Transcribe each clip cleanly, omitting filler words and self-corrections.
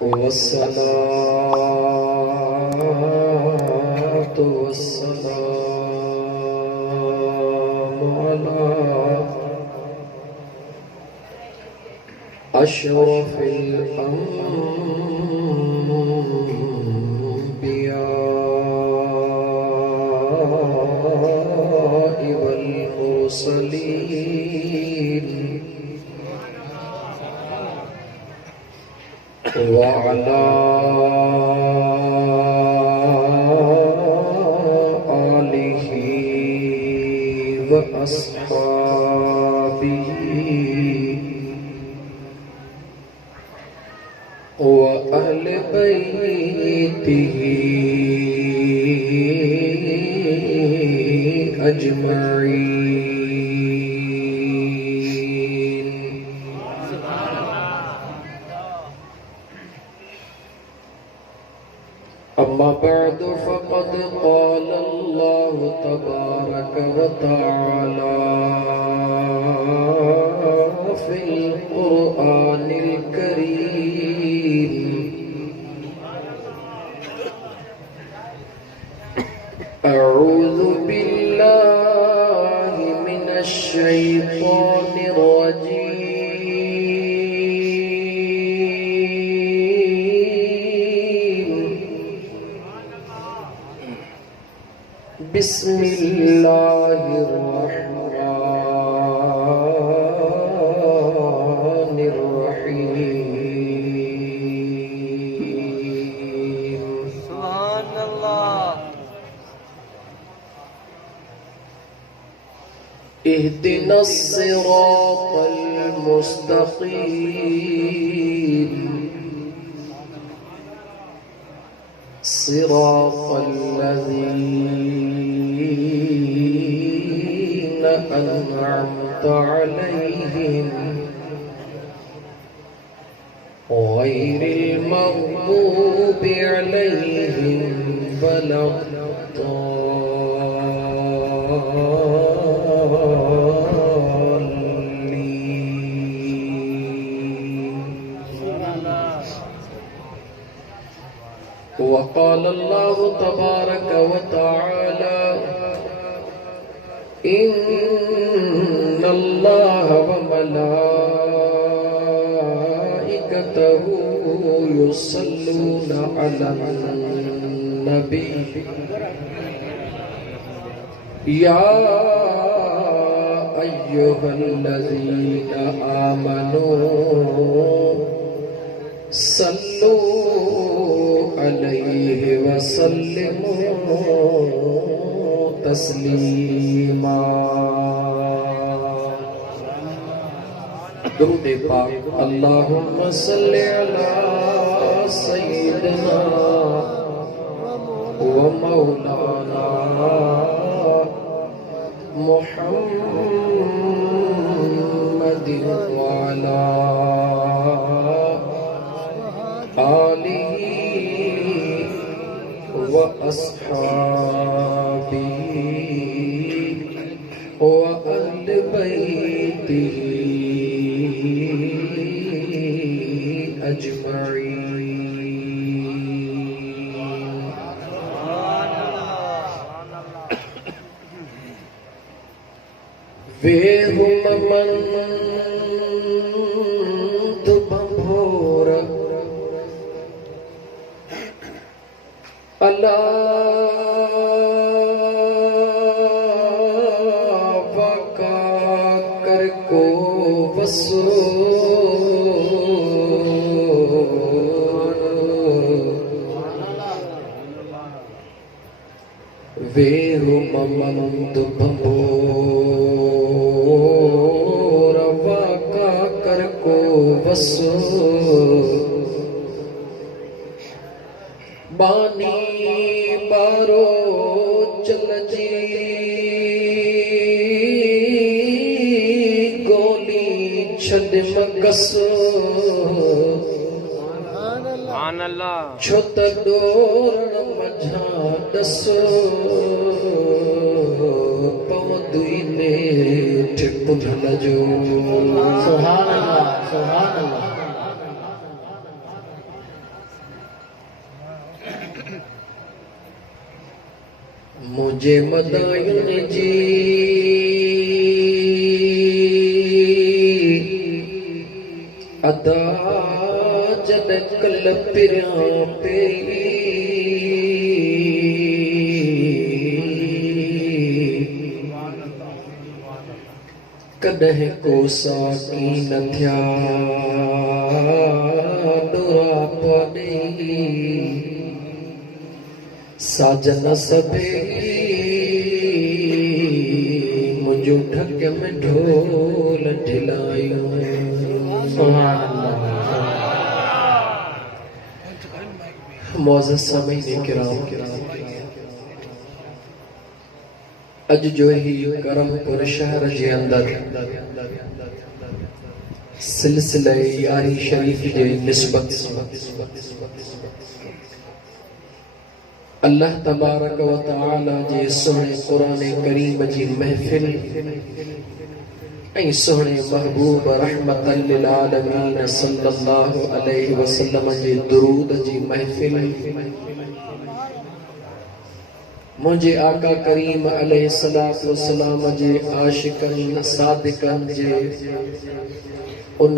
वस्सलातु वस्सलामु अला अशरफिल अंबिया वल मुरसलीन वअला आलिहि व अस्हाबिही व अहले बैतिही अजमईन। अम्मा बअद फ़क़द क़ाल अल्लाहु तबारक व तआला फ़िल क़ुरआनिल करीम अऊज़ु बिल्लाहि मिनश शैतानिर रजीम बिस्मिल्लाहिर रहमानिर रहीम। सुभान अल्लाह। इहदिनस सिरातल मुस्तक़ीम सिरातल लज़ीना अनअमता अलैहिम गैरिल मग़्दूबि अलैहिम वक़ाल अल्लाहु तबारक व तआला इन्नल्लाह व मलाइकतहु युसल्लूना अलन नबी या अय्युहल्लज़ीना आमनू सल्लू अलैहि वसल्लिमू तस्लीमा। दुरूद पाक। अल्लाहुम्मा सल्लि अला सय्यिदिना व मौलाना मुहम्मदिन व अला आलिहि व अस्हाबिही व अहले बैतिही अजमईन। वे हुममंद बंभोर अल्लाह वका कर को वसो वे हुममंद बंभोर वका कर को वसो बानी बारो चल जी गोली छद मकस छुत डोरण मझा दस पवदुई ने ठिपुधल जो। सुभान अल्लाह सुभान अल्लाह। मुझे मदायुन जी अदा जद कल पिरिया पे कदह को साकी न थिया डोरा पड़े साजन सभे मुझो ढक में ढोल ढिलायो। मौजूद सामीन किराम, अज जो ही करमपुर शहर जे अंदर सिलसिले यारी शरीफ जे निस्बत अल्लाह तबारक व तआला जे सुहणे कुरान करीम जी महफिल ऐं सुहणे महबूब रहमतन लिल आलमीन सल्लल्लाहु अलैहि वसल्लम जे दुरूद जी महफिल मुझे आका करीम अलैहिस्सलातु वस्सलाम जे आशिकन सादिकन जे उन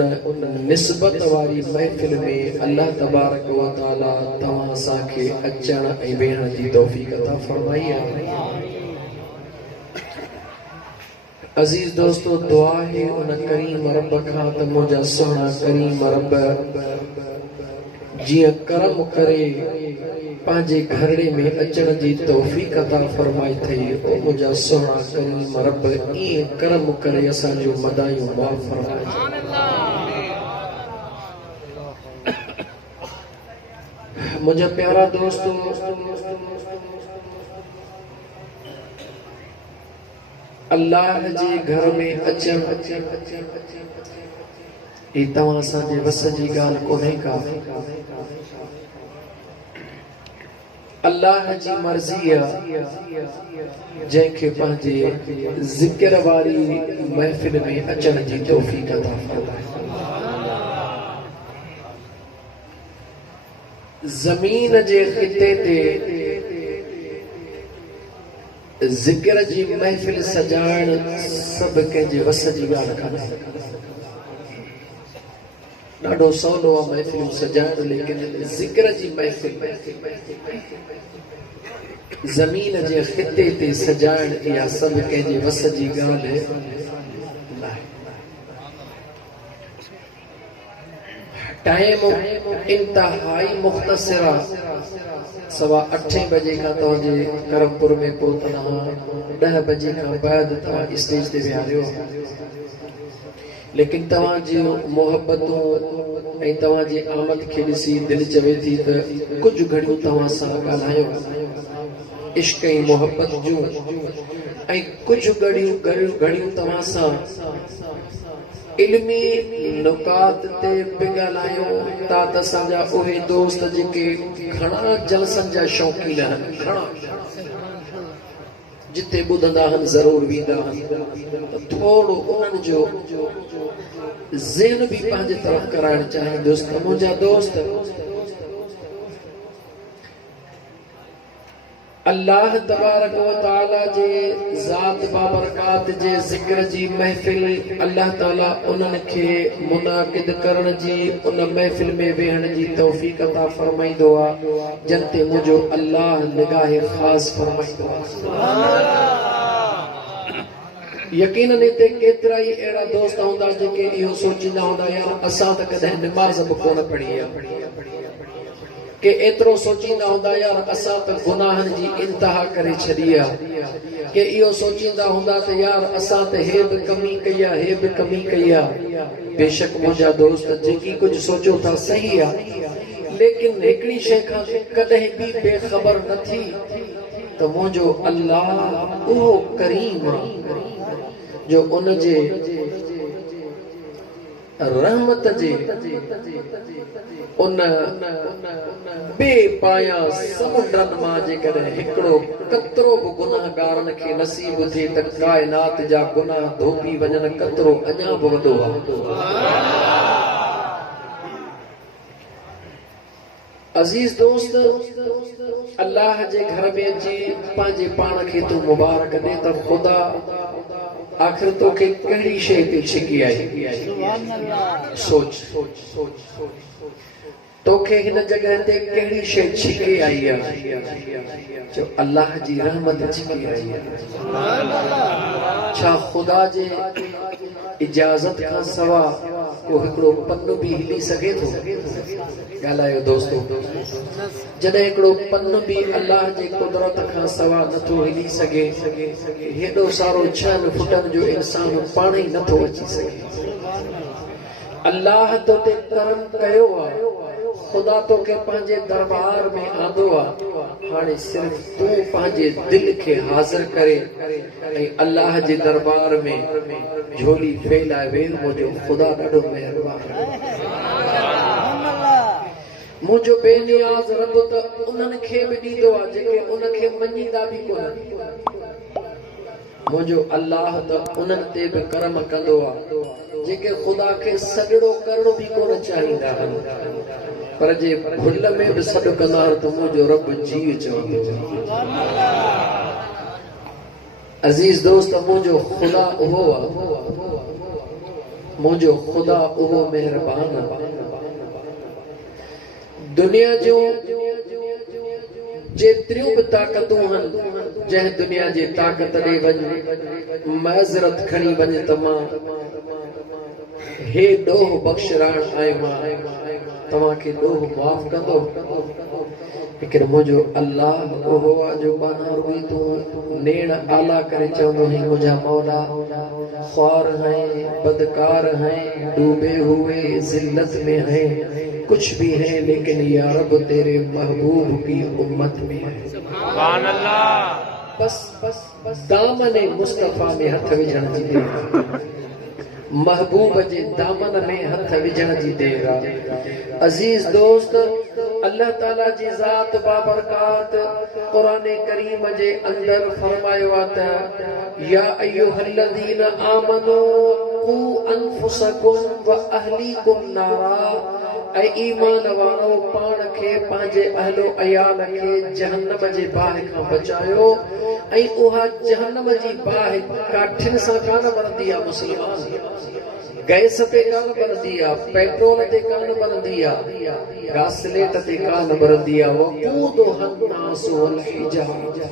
निस्बत वारी महफिल में अल्लाह तबारक व तआला तव्हां असांखे अचण ऐं वेहण जी तौफ़ीक़ अता फरमाई आहे। अजीज दोस्तों, दुआ है उन करीम रब खां त मुंहिंजा सुहिणा करीम रब जीअं करम करे पंहिंजे घरड़े में अचण जी तौफ़ीक़ अता फरमाई थई, ओ मुंहिंजा सुहिणा करीम रब ईअं करम करे असांजो मदायूं माफ़ फरमाए। मुझे प्यारा दोस्तों, अल्लाह जे घर में अचण ही तव्हां असांजे वस जी ॻाल्हि कोन्हे का। अल्लाह जी मर्ज़ी आहे जंहिंखे पंहिंजे ज़िक्र वारी महफ़िल में अचण जी तौफ़ीक़ अता फरमाए। ज़मीन जे ख़िते ते ज़िक्र जी महफ़िल सजाइण सभु कंहिंजे वस जी ॻाल्हि कान्हे। ॾाढो सवलो आहे महफ़िल सजाइण, लेकिन ज़िक्र जी महफ़िल ज़मीन जे ख़िते ते सजाइण इहा सभु कंहिंजे वस जी ॻाल्हि नाहे। टाइम इंतहाई मुख़्तसिर आहे। 8:15 बजे खां तव्हांजे करमपुर में पहुतना, 10 बजे खां बाद तव्हां स्टेज ते विहारियो, लेकिन तव्हांजी मोहब्बतूं ऐं तव्हांजी आमद खे ॾिसी दिलि चवे थी त कुझु घड़ियूं तव्हां सां ॻाल्हायो इश्क ऐं मोहब्बत जूं, ऐं कुझु घड़ियूं तव्हां सां इल्मी नुकात ते बि ॻाल्हायूं था त असांजा उहे दोस्त जेके घणा जलसनि जा शौक़ीन आहिनि, घणा जिते ॿुधंदा आहिनि ज़रूर वेंदा आहिनि, थोरो उन्हनि जो ज़हन बि पंहिंजे तरफ़ कराइण चाहींदुसि त मुंहिंजा दोस्त अल्लाह तबारक व तआला जे ज़ात बाबरकात जे ज़िक्र जी महफ़िल अल्लाह ताला उन्हनि खे मुनाक़िद करण जी, उन महफ़िल में वेहण जी तौफ़ीक़ अता फरमाईंदो आहे जन ते मुंहिंजो अल्लाह निगाह ख़ास फरमाईंदो आहे। यकीनन हिते केतिरा ई अहिड़ा दोस्त हूंदा जेके इहो सोचींदा हूंदा यार असां त कॾहिं निमाज़ बि कोन पढ़ी आहे, के एतिरो सोचींदा हूंदा यार असां त गुनाहनि जी इंतहा करे छॾी आहे, के इहो सोचींदा हूंदा त यार असां त हे बि कमी कई आहे, हे बि कमी कई आहे। बेशक मुंहिंजा दोस्त जेकी कुझु सोचो था सही आहे, लेकिन हिकिड़ी शइ खां कॾहिं बि बेख़बर न थी त मुंहिंजो अल्लाह उहो करीम जो उन जे रहमत जे उन बेपाया समुंडनि मां जेकॾहिं हिकिड़ो कतरो बि गुनाहगारनि खे नसीब थिए त काइनात जा गुनाह धोपी वञनि, कतरो अञा बि वॾो आहे। अजीज दोस्त, अल्लाह जे घर में अची पंहिंजे पाण खे तूं मुबारक ॾे त ख़ुदा आख़िर तोखे कहिड़ी शइ ते छिकी आई। सोच, तोखे हिन जगह ते कहिड़ी शइ छिकी आई आहे जो अल्लाह जी रहमत छिकी आई आहे। छा ख़ुदा जे इजाज़त खां सवा को हिकिड़ो पन्नो बि हिली सघे थो? ॻाल्हायो दोस्तो, जॾहिं हिकिड़ो पन्नो बि अल्लाह जे कुदरत खां सवा नथो हिली सघे, हेॾो सारो 6 फुटनि जो इंसान पाण ई नथो अची सघे। अल्लाह तो ते करम कयो आहे, ख़ुदा तोखे पंहिंजे दरबार में आंदो आहे। हाणे सिर्फ़ तूं पंहिंजे दिल खे हाज़िर करे ऐं अल्लाह जे दरबार में झोली फैलाए वे। मुंहिंजो ख़ुदा ॾाढो महिरबान आहे। मुंहिंजो बेनियाज़ रब त उन्हनि खे बि ॾींदो आहे जेके उनखे मञींदा बि कोन। मुंहिंजो अल्लाह त उन्हनि ते बि करम कंदो आहे जेके ख़ुदा खे सॻड़ो करणो बि कोन चाहींदा आहिनि, पर जे भुल में बि सॾु कंदा आहिनि त मुंहिंजो रब जीव चवंदो। अज़ीज़ दोस्त, मुंहिंजो ख़ुदा उहो आहे, मुंहिंजो ख़ुदा उहो महिरबान आहे। दुनिया जो जेतिरियूं बि ताक़तूं आहिनि, जंहिं दुनिया जे ताक़त ॾे वञ, मज़रत खणी वञ त मां हे ॾोह बख़्शराण आहियो, मां तव्हांखे ॾोह माफ़ कंदो। लेकिन मुंहिंजो अल्लाह उहो आहे जो बाना रुई तूं नेण आला करे चवंदो है, मुंहिंजा मौला ख्वार हैं, बदकार हैं, डूबे हुए जिल्लत में हैं, कुछ भी है लेकिन या रब तेरे महबूब की उम्मत में है। सुभान अल्लाह। बस दामन मुस्तफा में हथ विझण जी देर, महबूब जे दामन में हथ विझण जी देर आहे। अजीज दोस्त, अल्लाह ताला जी ज़ात बाबरकात कुरान करीम जे अंदर फरमायो आहे त या अय्युहल्लज़ीना आमनू कू अनफुसकुम व अहलीकुम नारा, ऐं ईमान वारो पाण खे पंहिंजे अहलो अयाल खे जहन्नम जे बाहि खां बचायो। ऐं उहा जहन्नम जी बाहि काठिन सां कान बनंदी आहे मुस्लमान, गैस ते कान बनंदी आहे, पेट्रोल ते कान बनंदी आहे, गासलेट ते कान बनंदी आहे। वक़ूदुहा अन्नास वल हिजारा।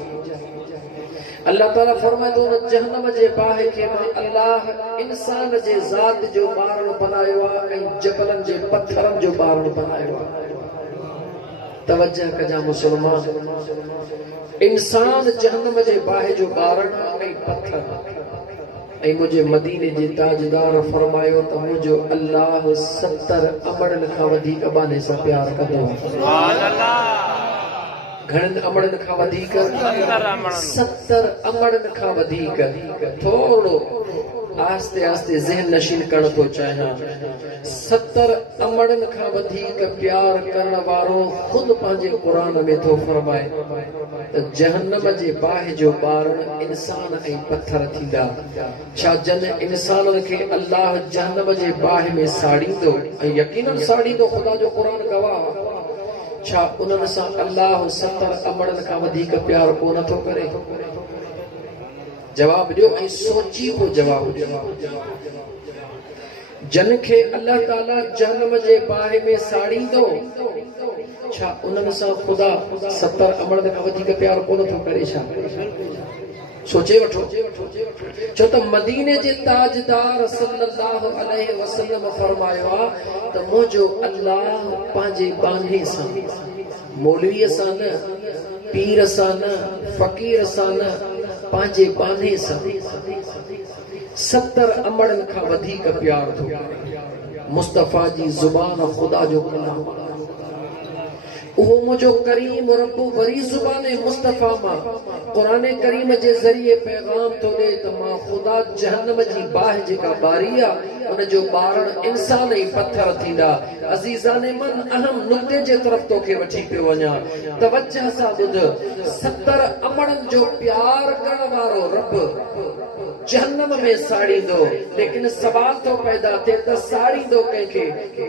अल्लाह ताला फरमाए थो न जहन्नम जे बाहि खे मां अल्लाह इंसान जे ज़ात जो बारण बनायो आहे ऐं जबलनि जे पत्थरनि जो बारण बनायो आहे। तवज्जो कजा मुस्लमान, इंसान जहन्नम जे बाहि जो बारण ऐं पत्थर। ऐं मुंहिंजे मदीने जे ताजदार फरमायो त मुंहिंजो अल्लाह 70 अमड़नि खां वधीक बाने सां प्यार कंदो आहे। सुभान अल्लाह। घणनि अमड़नि खां वधीक? 70 अमड़नि खां वधीक। थोरो आस्ते आस्ते ज़हन नशीन करण थो चाहियां। 70 अमड़नि खां वधीक प्यार करण वारो ख़ुदि पंहिंजे क़ुरान में थो फरमाए त जहन्नम जे बाहि जो बारण इंसान ऐं पत्थर थींदा। छा जन इंसाननि खे अल्लाह जहन्नम जे बाहि में साड़ींदो, ऐं यकीनन साड़ींदो, ख़ुदा जो क़ुरान गवाह। छा उन्हनि सां अल्लाह 70 अमड़नि खां वधीक प्यार कोन थो करे? जवाब ॾियो ऐं सोची पोइ जवाब ॾियो। जन खे अल्लाह ताला जहन्नम जे बाहि में साड़ींदो, छा उन्हनि सां ख़ुदा 70 अमड़नि खां वधीक प्यार कोन थो करे? छा सोचे वठो। छो त मदीने जे ताजदार सल्लल्लाहु अलैहि वसल्लम फरमायो आहे त मुंहिंजो अल्लाह पंहिंजे बाने सां, मौलवीअ सां न, पीर सां न, फ़कीर सां न, पंहिंजे बाने सां 70 अमड़नि खां वधीक प्यार थो करे। मुस्तफ़ा जी ज़ुबान ख़ुदा जो कलाम, उहो मुंहिंजो करीम रब वरी ज़ुबाने मुस्तफ़ा मां क़ुरान करीम जे ज़रिए पैगाम थो ॾे त मां ख़ुदा जहन्नम जी बाहि जेका बारी आहे उन जो बारण इंसान ऐं पत्थर थींदा। अज़ीज़ाने मन अहम नुक़्ते जे तरफ़ तोखे वठी पियो वञा, तवज्जो सां ॿुध। 70 अमड़नि जो प्यार करण वारो रब जहन्नम में साड़ींदो, लेकिन सवाल तो पैदा थिए त साड़ींदो कंहिंखे?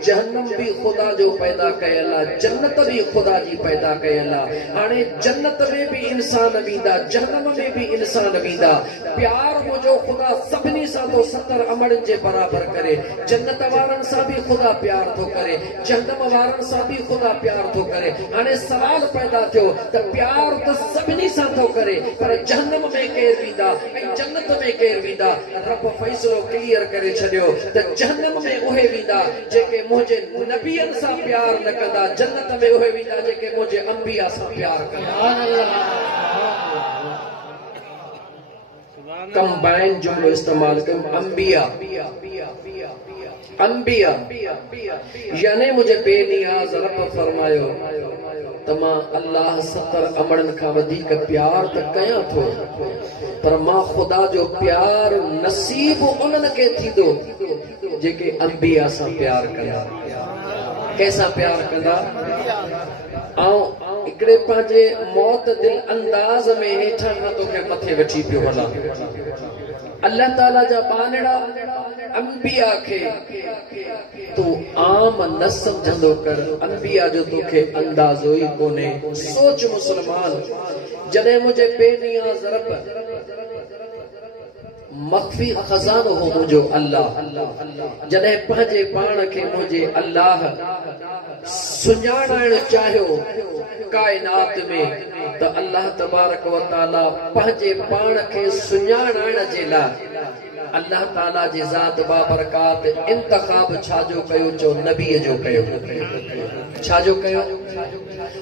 जहन्नम भी ख़ुदा जो पैदा कयल आहे, जन्नत भी खुदा जी पैदा कयल आहे। हाणे जन्नत में भी इंसान वेंदा, जहन्नम में भी इंसान वेंदा। प्यार मुंहिंजो ख़ुदा सभिनी सां थो 70 अमड़नि जे बराबर करे। जन्नत वारनि सां भी ख़ुदा प्यार थो करे, जहन्नम वारनि सां भी ख़ुदा प्यार थो करे। हाणे सवाल पैदा थियो त प्यार त सभिनी सां थो करे, पर जहन्नम में केर वेंदा ऐं जन्नत में केर वेंदा? रब फ़ैसिलो क्लियर करे छॾियो त जहन्नम में उहे वेंदा जेके मुंहिंजे नबियनि सां प्यार न कंदा, जन्नत में उहे वेंदा जेके मुंहिंजे अंबिया सां प्यार कंदा। कंबाइन जुमलो इस्तेमाल कयूं, अंबिया अंबिया, यानी मुझे बेनियाज रब फरमायो त मां अल्लाह 70 अमड़नि खां वधीक प्यार त कयां थो, पर मां ख़ुदा जो प्यार नसीब उन्हनि खे थींदो जेके अंबिया सां प्यार कंदा। कैसां प्यार कंदा? ऐं हिकिड़े पंहिंजे मौत दिल अंदाज़ में हेठां खां तोखे मथे वठी पियो हलां। अल्लाह ताला जा बानड़ा अंबिया खे तू आम न समझंदो कर, अंबिया जो तोखे अंदाज़ो ई कोने। सोच मुसलमान, जॾहिं मुझे बेनियाज़ रब मख्फी खजानो हो मुझो अल्लाह, जॾहिं पंहिंजे पाण खे मुझे अल्लाह सुञाणण चाहियो कायनात में, त अल्लाह तबारक व तआला पंहिंजे पाण खे सुञाणण जे लाइ अल्लाह ताला जी ज़ात बाबरकात इंतखाब छाजो कयो? चो नबीअ जो कयो। छाजो कयो?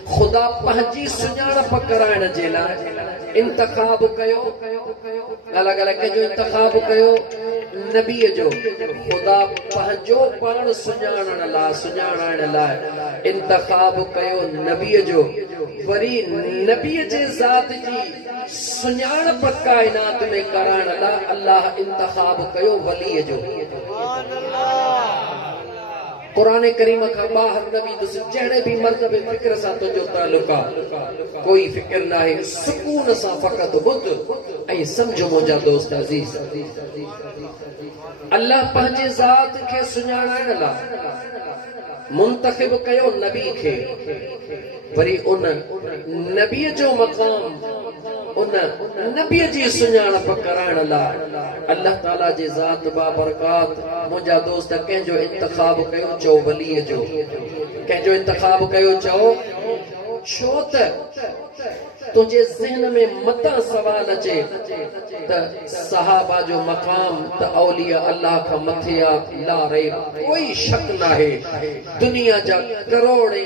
ख़ुदा पंहिंजी सुञाणप कराइण जे लाइ इंतखाब कयो। अलॻि अलॻि कंहिंजो इंतखाब कयो? नबीअ जो। ख़ुदा पंहिंजो पाण सुञाणण लाइ इंतखाब कयो नबीअ जो। वरी नबीअ जे ज़ात जी सुञाणप काइनात में कराइण लाइ अल्लाह इंतखाब कयो वलीअ जो। कुरान करीम खां ॿाहिर नबी ॾिस, जहिड़े भी मर्द में फिक्र सां तुंहिंजो तालुक आहे, कोई फिक्र न आहे, सुकून सां फ़क़त ॿुध ऐं सम्झ मुंहिंजा दोस्त अज़ीज़। अल्लाह पंहिंजे ज़ात खे सुञाणण लाइ मुंतखिब कयो नबी खे। वरी उन नबीअ जो मक़ाम, उन नबीअ जी सुञाणप कराइण लाइ अल्लाह ताला जी ज़ात बाबरकात मुंहिंजा दोस्त कंहिंजो इंतखाब कयो? चओ वलीअ जो। कंहिंजो इंतखाब कयो? चओ छो त तुंहिंजे ज़हन में मतां सवाल अचे त सहाबा जो मक़ाम त औलिया अल्लाह खां मथे आहे, ला रैब, कोई शक न आहे। दुनिया जा करोड़े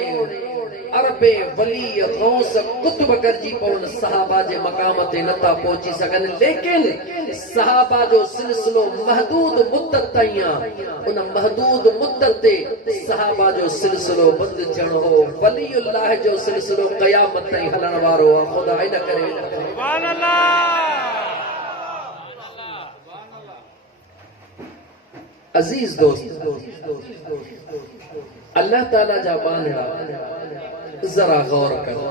अरबे वली गौस कुतुब गरजी पवन सहाबा जे मक़ाम ते नथा पहुची सघनि, लेकिन सहाबा जो सिलसिलो महदूद मुद्दत ताईं आहे। उन महदूद मुद्दत ते सहाबा जो सिलसिलो बंदि थियणो हो। वलीउल्लाह जो सिलसिलो क़यामत ताईं हलण वारो आहे। ख़ुदा इन करे सुभान अल्लाह। अज़ीज़ दोस्त, अल्लाह ताला जा बानड़ा जरा गौर करो।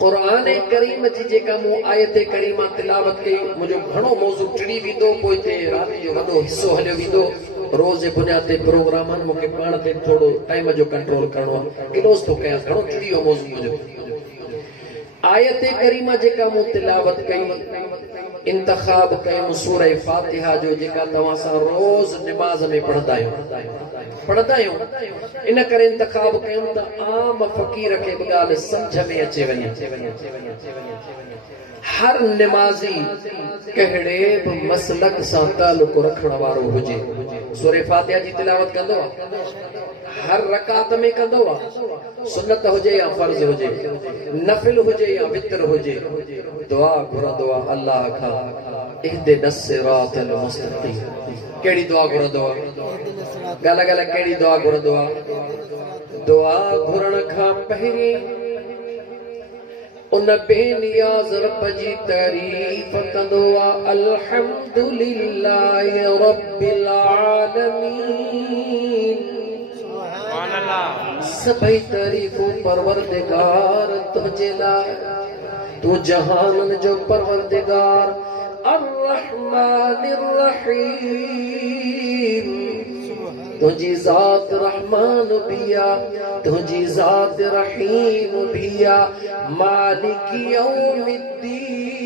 कुरान करीम जी जेका मूं आयत करीमा तिलावत कई, मुंहिंजो घणो मौज़ू टिड़ी वेंदो, पोइ हिते राति जो वॾो हिसो हलियो वेंदो। रोज़ जे बुनियाद ते प्रोग्राम आहिनि, मूंखे पाण ते थोरो टाइम जो कंट्रोल करणो आहे। क्लोज़ थो कयां, घणो टिड़ियो मौज़ू मुंहिंजो। आयत करीमा जेका मूं तिलावत कई, इंतखाब कयूं सूरह फातिहा जो, जेका तव्हां सां रोज़ निमाज़ में पढ़ंदा आहियूं। इन करे इंतखाब कयूं त आम फ़क़ीर खे बि ॻाल्हि सम्झ में अचे वञे। हर निमाज़ी कहिड़े बि मसलक सां तालुक रखण वारो हुजे, सूरह फातिहा जी तिलावत कंदो आहे, हर रकात में कंदो आहे, सुन्नत हुजे या फर्ज़ हुजे, नफ़िल हुजे या वितर हुजे, दुआ घुरंदो आहे अल्लाह खां, इहदिनस सिरातल मुस्तक़ीम। कहिड़ी दुआ घुरंदो आहे? ॻाल्हि ॻाल्हि कहिड़ी दुआ घुरंदो आहे? दुआ घुरण खां पहिरीं उन बेनियाज़ रब जी तारीफ़ कंदो आहे, अल्हम्दुलिल्लाहि रब्बिल आलमीन। सभई तारीफ़ूं परवरदिगार तुंहिंजे लाइ, तू जहाननि जो परवरदिगार, अर्रहमानिर रहीम। तुझी ज़ात रहमान बिया, तुझी ज़ात रहीम बिया, मालिक यौमिद्दीन।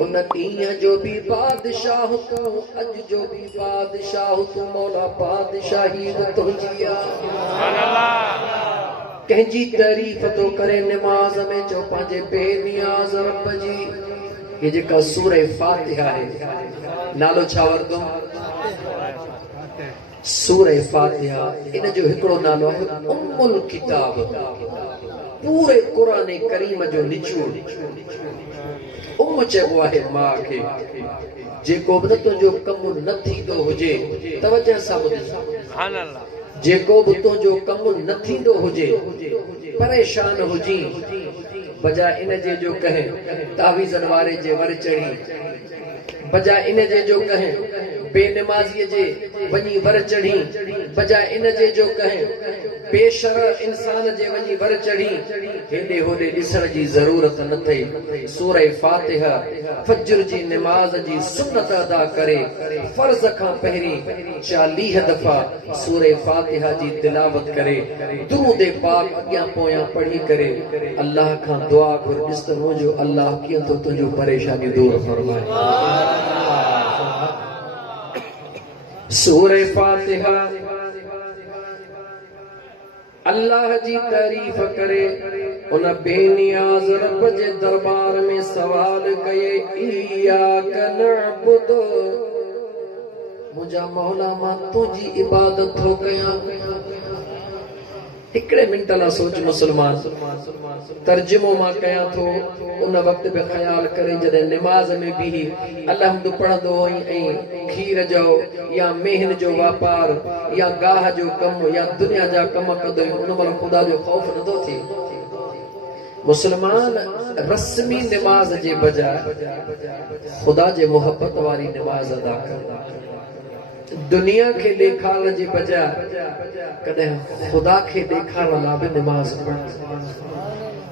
उन ॾींहं जो भी बादशाह तू, अज जो भी बादशाह तू, मौला बादशाही तुझी आ। कंहिंजी तारीफ़ तो करे निमाज़ में चो पंहिंजे बेनियाज़ रब जी। ये जेका सूरह फातिहा है, नालो छा वरतो? सूरह फातिहा। इन जो हिकिड़ो नालो है उम्मुल किताब, पूरे कुरान करीम जो निचोड़। उम्म चइबो आहे मां खे। जेको बि तुंहिंजो कमु न थींदो हुजे, तवजह सां ॿुध, जेको बि तुंहिंजो कमु न थींदो हुजे, परेशान हुजी, बजाए इन जे जो कहे तावीज़न वारे जे वर चढ़ी, बजाए इन जे जो कहे बेनमाज़ीअ जे वञी वर चढ़ी, बजाए इन जे जो कहे बेशर इंसान जे वञी वर चढ़ी, हेॾे होॾे ॾिसण जी ज़रूरत न थिए। सूरह फातिहा फज्र जी निमाज़ जी सुन्नत अदा करे, फर्ज़ खां पहिरीं 40 दफ़ा सूरह फातिहा जी तिलावत करे, दुरूद पाक अॻियां पोयां पढ़ी करे अल्लाह खां दुआ घुर, ॾिस त मुंहिंजो अल्लाह कीअं थो तुंहिंजो परेशानी दूर फरमाए। सूरह फातिहा अल्लाह जी तारीफ़ करे, उन बेनियाज़ रब जे दरबार में सवाल कये, इय्याक नअबुदु, मुंहिंजा मौला मां तुंहिंजी इबादत थो कयां। हिकिड़े मिंट लाइ सोच मुसलमान, तर्जुमो मां कयां थो उन वक्त पे ख्याल करे जॾहिं निमाज़ में भी अलहम्दु पढ़ंदो हुई ऐं खीर जो या मेहन जो वापार या गाह जो कम या दुनिया जा कम कंदो हुई, उन महिल ख़ुदा जो ख़ौफ नथो थिए। मुसलमान रस्मी निमाज़ जे बजाय ख़ुदा जे मोहब्बत वारी निमाज़ अदा कंदा, दुनिया के ॾेखारण जे बजाय कॾहिं ख़ुदा खे ॾेखारण लाइ बि निमाज़ पढ़।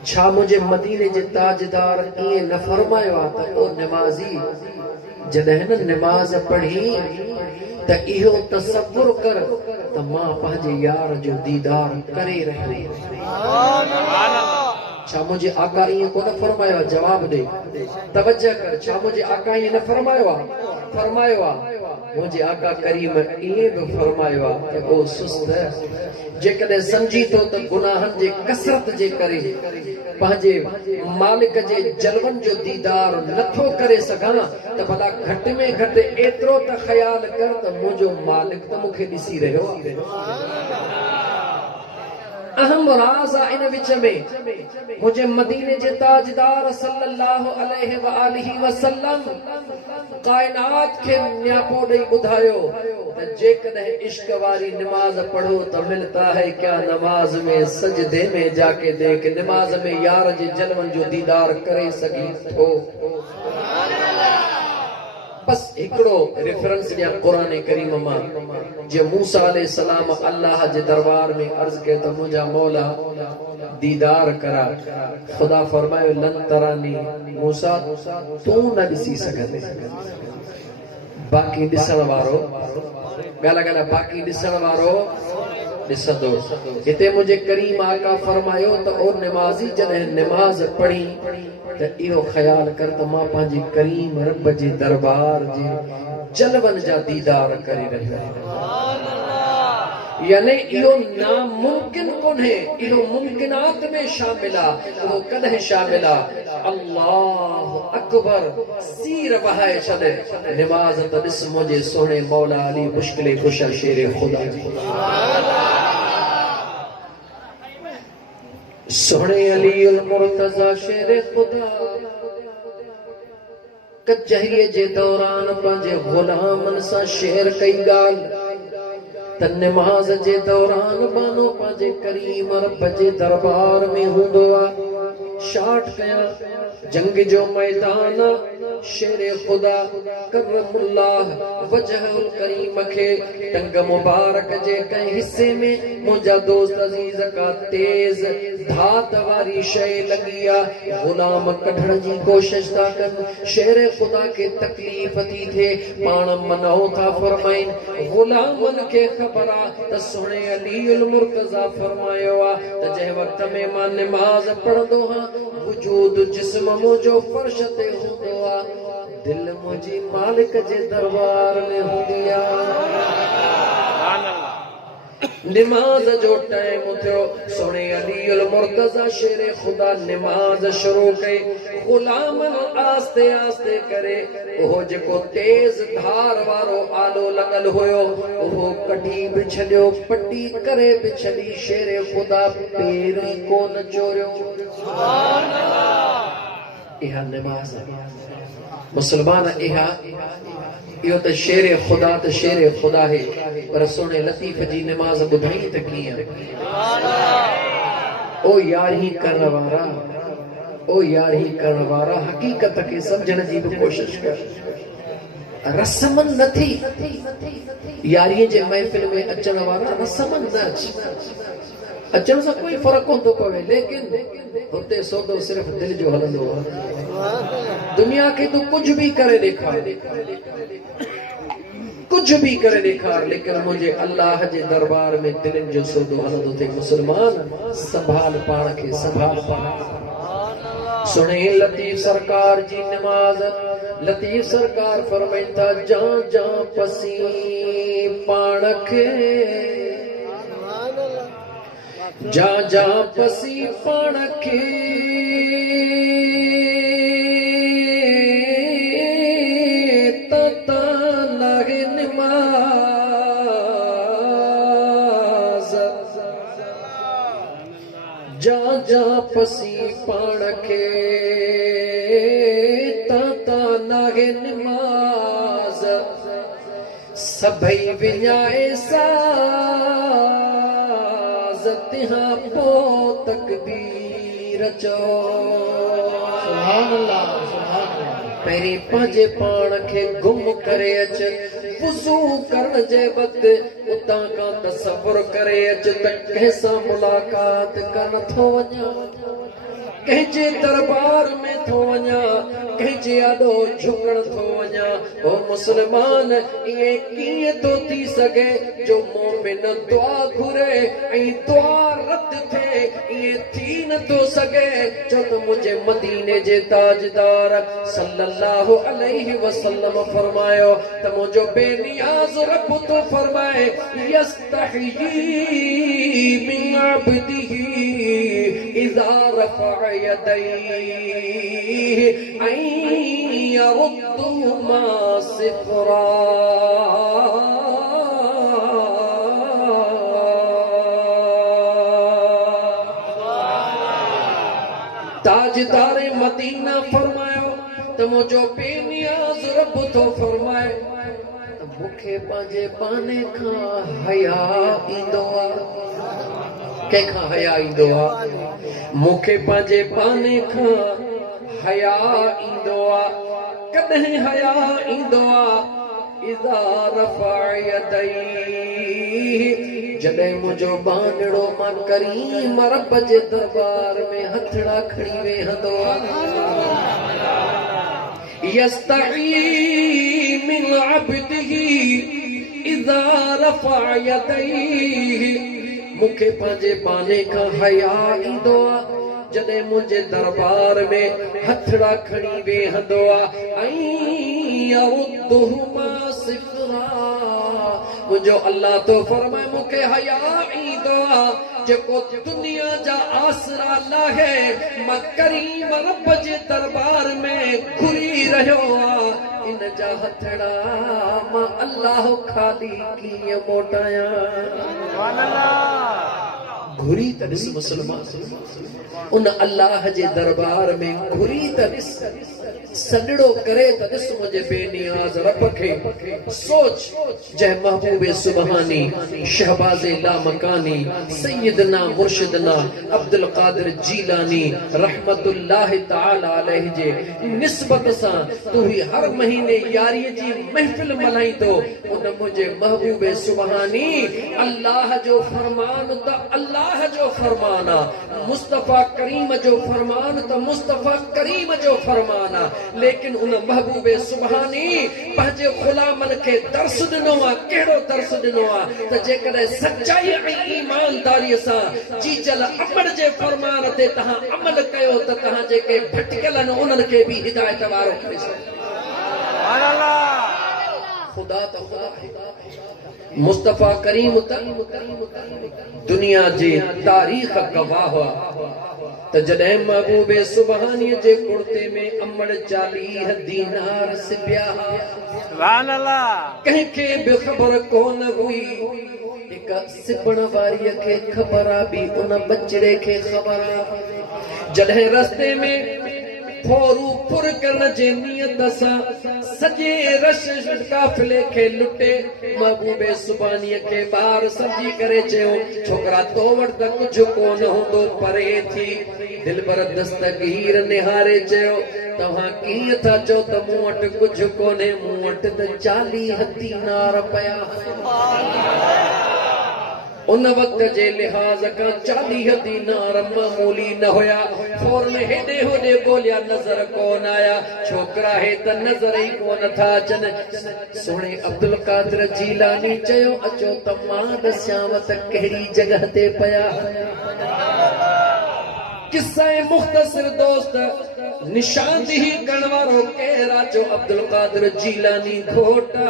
छा मुंहिंजे मदीने जे ताजदार ईअं न फरमायो आहे त ओ निमाज़ी जॾहिं न निमाज़ पढ़ी त इहो तसव्वुर कर त मां पंहिंजे यार जो दीदार करे रहियो। छा मुझे आका ईअं कोन फरमायो? जवाब दे, तवज्जो कर। छा मुझे आका ईअं न फरमायो आहे? फरमायो आहे। मुझे आका करीम ईअं बि फरमायो आहे त ओ सुस्त जेकॾहिं समझी थो त गुनाहनि जे कसरत जे करे पंहिंजे मालिक जे जलवनि जो दीदार नथो करे सघां त भला घटि में घटि एतिरो त ख़्याल कर त मुंहिंजो मालिक त मूंखे ॾिसी रहियो आहे। अहम राज़ इन विच में मुझे मदीने जे ताजदार सल्लल्लाहु अलैहि व आलिहि वसल्लम कायनात के न्यापो ॾेई ॿुधायो त जेकॾहिं इश्क वारी निमाज़ पढ़ो तो मिलता है क्या नमाज में सजदे में जाके देख, निमाज़ में यार जे जलवन जो दीदार करे सघी थो। बस हिकिड़ो रेफरेंस ॾियां क़ुरान करीम मां, जे मूसा अलैहि सलाम अल्लाह जे दरबार में अर्ज़ कयो त मुंहिंजा मौला दीदार करा, ख़ुदा फरमायो लन तरानी, मूसा तूं न ॾिसी सघंदे, बाक़ी ॾिसण वारो ॻाल्हि बाक़ी ॾिसण वारो ॾिसंदो। हिते मुंहिंजे करीम आका फरमायो त ओ निमाज़ी जॾहिं निमाज़ पढ़ी त इहो ख़्याल कर त मां पंहिंजे करीम रब जे दरबार जे जलवन जा दीदार करे रहियो आहियां। यानी इहो नामुमकिन कोन्हे, इहो मुमकिनात में शामिल आहे। उहो कॾहिं शामिल आहे? अल्लाह अकबर सीर वहाए छॾ, निमाज़ त ॾिस मुंहिंजे सोणे मौला अली मुश्किल कुशा शेर ख़ुदा जी। सोणे अली उल मुर्तज़ा शेर ख़ुदा कचहरीअ जे दौरान पंहिंजे ग़ुलामनि सां शेर कई ॻाल्हि त निमाज़ जे दौरान बानो पंहिंजे करीम रब जे दरबार में हूंदो आहे। शाट कया जंग जो मैदान, शेरे खुदा करमुल्लाह वजहुल करीम खे टंग मुबारक जे कंहिं हिस्से में मुंहिंजा दोस्त अज़ीज़ का तेज धात वारी शइ लगी आ गुलाम कढण जी कोशिश था कनि शेरे खुदा के तकलीफ़ थी थे पाण मनाओ था फरमाइन गुलामन के ख़बर आ त सुणे अलीउल मुर्तज़ा फरमायो आ त जंहिं वक्त में मां नमाज पढ़ंदो हां वजूद जिस्म मुंहिंजो फर्श ते हूंदो आ दिल मुंहिंजी मालिक जे दरबार में हूंदी आ नमाज जो टाइम थियो सोने अलीउल मुर्तज़ा शेरे खुदा नमाज शुरू कई गुलामन आस्ते आस्ते करे ओहो जेको तेज धार वारो आलो लगल होयो ओहो कढी बिछलियो पट्टी करे बिछली शेरे खुदा पेरी कोन चोरियो सुभान अल्लाह इहा नमाज मुसलमान इहा यो तो शेरे खुदा तो शेरे खुदा है पर सोने लतीफ जी नमाज बुधाई त कीअं ओ यारी करण वारा हकीकत के समझण जी भी कोशिश कर रस्मन नथी यारी जे महफिल में अचण वारा रस्मन न अचण से कोई फर्क कोन थो पवे लेकिन हुते सौदो सिर्फ दिल जो हलंदो दुनिया के तू कुछ भी करे ॾेखार लेकिन मुझे अल्लाह जे दरबार में दिलनि जो सौदो हलंदो थे मुसलमान संभाल पाण खे सुने लतीफ सरकार जी नमाज लतीफ सरकार फरमाइन था जा जा पसी पाण खे जा जा पसी पाण खे जा जा पसी पाण खे ता नागे नमाज सभई विञाए साज़ तिहां पो तकबीर चो सुभान अल्लाह पहिरीं पंहिंजे पाण खे गुम करे अच वुज़ू करण जे वक्त उतां खां तसव्वुर करे अच त कंहिंसां मुलाक़ात कन थो वञा कंहिंजे दरबार में थो वञा कंहिंजे आॾो झुकण थो वञा ओ मुस्लमान इहे कीअं थो थी सघे जो मोमिन दुआ घुरे ऐं दुआ रद थिए इहे थी नथो सघे छो त मुंहिंजे मदीने जे ताजदार सल्लल्लाहु अलैहि वसल्लम फरमायो त मुंहिंजो बेनियाज़ रब तो फरमाए यस्तही मिन अब्दिही इज़ा रफ़अ यदैहि ऐं यरुद्दुहुमा सिफ़रा ताजदार मदीना फरमायो त मुंहिंजो बेनियाज़ रब तो फरमाए त मूंखे पंहिंजे पाने खां हया ईंदो आहे कंहिंखां हया ईंदो आहे मूंखे पंहिंजे पाने खां हया ईंदो आहे कॾहिं हया ईंदो आहे इज़ा रफ़अ यदैहि जॾहिं मुंहिंजो बांगड़ो मां करीम रब जे दरबार में हथड़ा खणी वेहंदो आहे यस्तही मिन अब्दिही इज़ा रफ़अ यदैहि मूंखे पंहिंजे बाने खां हया ईंदो आहे जॾहिं मुंहिंजे दरबार में हथड़ा खणी वेहंदो आहे ऐं यरुद्दुहुमा सिफ़रा मुंहिंजो अल्लाह तो फरमाए मूंखे हया ईंदो आहे जेको दुनिया जा आसरा लाहे मां करीम रब जे दरबार में घुरी रहियो आहे इन जा हथड़ा मां अल्लाह खाली कीअं मोटायां सुभान अल्लाह घुरी त ॾिस मुसलमान उन अल्लाह जे दरबार में घुरी त ॾिस सॾड़ो करे त ॾिस मुंहिंजे बेनियाज़ रब खे सोच जंहिं महबूबे सुबहानी शहबाज़े लामकानी सैयदना मुर्शिदना अब्दुल कादिर जीलानी रहमतुल्लाह तआला अलैहि जे निस्बत सां तू ही हर महीने यारीअ जी महफ़िल मल्हाईंदो उन मुंहिंजे महबूबे सुबहानी अल्लाह जो फरमान त अल्लाह जो फरमान आहे मुस्तफ़ा करीम जो फरमान त मुस्तफ़ा करीम जो फरमान आहे लेकिन उन महबूबे सुबहानी पंहिंजे ग़ुलामनि खे दर्स ॾिनो आहे कहिड़ो दर्स ॾिनो आहे त जेकॾहिं सचाई ऐं ईमानदारीअ सां जीजल अमर जे फरमान ते तव्हां अमल कयो त तव्हां जेके भटकियल आहिनि उन्हनि खे बि हिदायत वारो करे सघो ख़ुदा त ख़ुदा आहे मुस्तफ़ा करीम त दुनिया जे तारीख़ गवाह त जॾहिं महबूबे सुबहानी जे कुर्ते में अमड़ 40 दीनार सिबिया सुभान अल्लाह कंहिंखे बि ख़बर कोन हुई हिक सिबण वारीअ खे ख़बर आहे बि उन बचड़े खे ख़बर आहे जॾहिं रस्ते में फोरू पुर करण जे नियत सां सॼे रश काफ़िले खे लुटे महबूबे सुबहानीअ खे ॿार समझी करे चयो छोकरा तो वटि त कुझु कोन हूंदो परे थी दिलबर दस्तगीर निहारे चयो तव्हां कीअं था चओ त मूं वटि कुझु कोन्हे मूं वटि त 40 दीनार पिया उन वक्त जे लिहाज का 40 दीनार मामूली न होया फौरन हेडे होडे बोलिया नजर कोन आया छोकरा हे त नजर ही कोन था अचन सोने अब्दुल कादिर जीलानी चयो अचो त मां दस्यांव त कहिड़ी जगह ते पया किस्सा मुख्तसर दोस्त निशानदेही करण वारो केरा जो अब्दुल कादिर जीलानी घोटा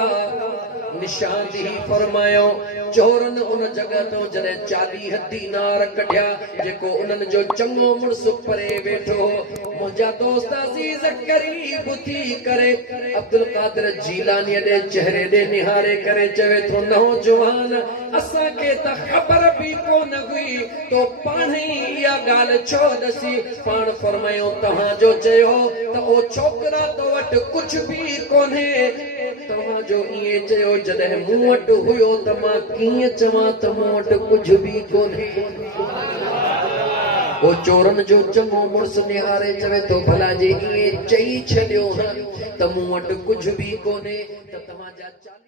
निशानदेही फरमायो चोरन उन जगह तो जॾहिं 40 दीनार कढिया जेको उन्हनि जो चङो मुड़स परे वेठो मुंहिंजा दोस्त अज़ीज़ करीब थी करे अब्दुल कादिर जीलानी जे चेहरे ॾे निहारे करे चवे थो नौजवान असांखे त ख़बर बि कोन हुई तो पाण ई इहा ॻाल्हि छो ॾसी पाण फरमायो तव्हांजो चयो त ओ छोकिरा तो वटि कुझु बि कोन्हे तव्हांजो ईअं चयो जॾहिं मूं वटि हुयो त मां कीअं चवां त मूं वटि कुझु बि कोन्हे ओ चोरन जो चङो मुड़स निहारे चवे थो भला जे ईअं चई छॾियो त मूं वटि कुझु बि कोन्हे त तव्हांजा